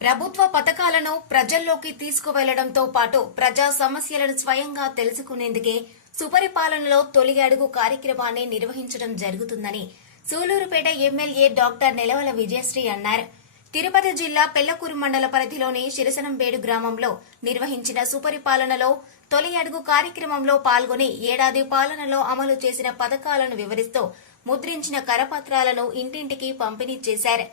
ప్రభుత్వ పథకాలను ప్రజల్లోకి తీసుకువెళ్ళడంతో పాటు ప్రజా సమస్యలను స్వయంగా తెలుసుకునేందుకే సుపరిపాలనలో తొలి అడుగు కార్యక్రమాన్ని నిర్వహించడం జరుగుతుందని సూలూరుపేట ఎమ్మెల్యే డాక్టర్ నెలవల విజయశ్రీ అన్నారు. తిరుపతి జిల్లా పెళ్ళకూరు మండల పరిధిలోని శిరసనంబేడు గ్రామంలో నిర్వహించిన సుపరిపాలనలో తొలి అడుగు కార్యక్రమంలో పాల్గొని ఏడాది పాలనలో అమలు చేసిన పథకాలను వివరిస్తూ ముద్రించిన కరపత్రాలను ఇంటింటికి పంపిణీ చేశారు.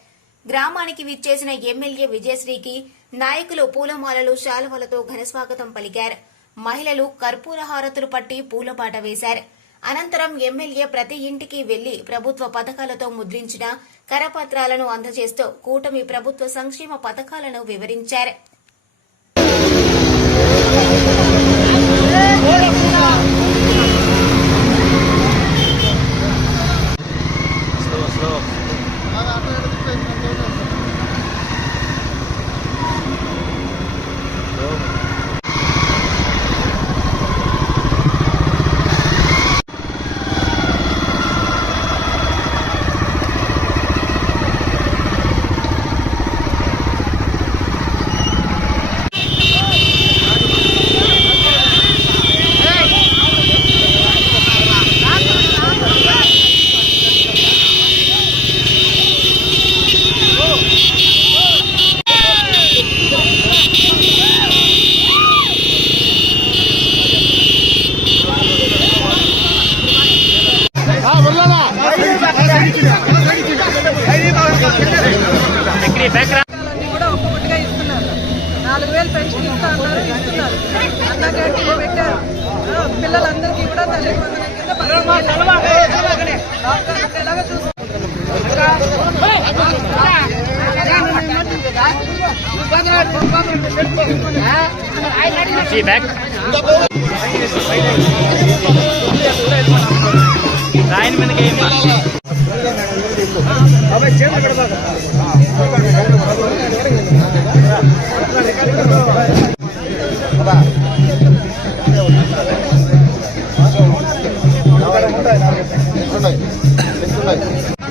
గ్రామానికి విచ్చేసిన ఎమ్మెల్యే విజయశ్రీకి నాయకులు పూలమాలలు శాలువలతో ఘనస్వాగతం పలికారు. మహిళలు కర్పూర హారతులు పట్టి పూలపాట వేశారు. అనంతరం ఎమ్మెల్యే ప్రతి ఇంటికి వెళ్ళి ప్రభుత్వ పథకాలతో ముద్రించిన కరపత్రాలను అందజేస్తూ కూటమి ప్రభుత్వ సంక్షేమ పథకాలను వివరించారు. వేలు పెన్షన్ ఇస్తా అన్నారు ఇస్తున్నారు అన్న క్యాంటీన్లు పెట్టారు ఆ, పిల్లలందరికీ కూడా తల్లి వందనం కింద పథకం పెట్టారు. డాక్టర్లకు ఎలాగో చూసుకుంటున్నారు రాయని మీదకి ఏమ్మా దొరికారు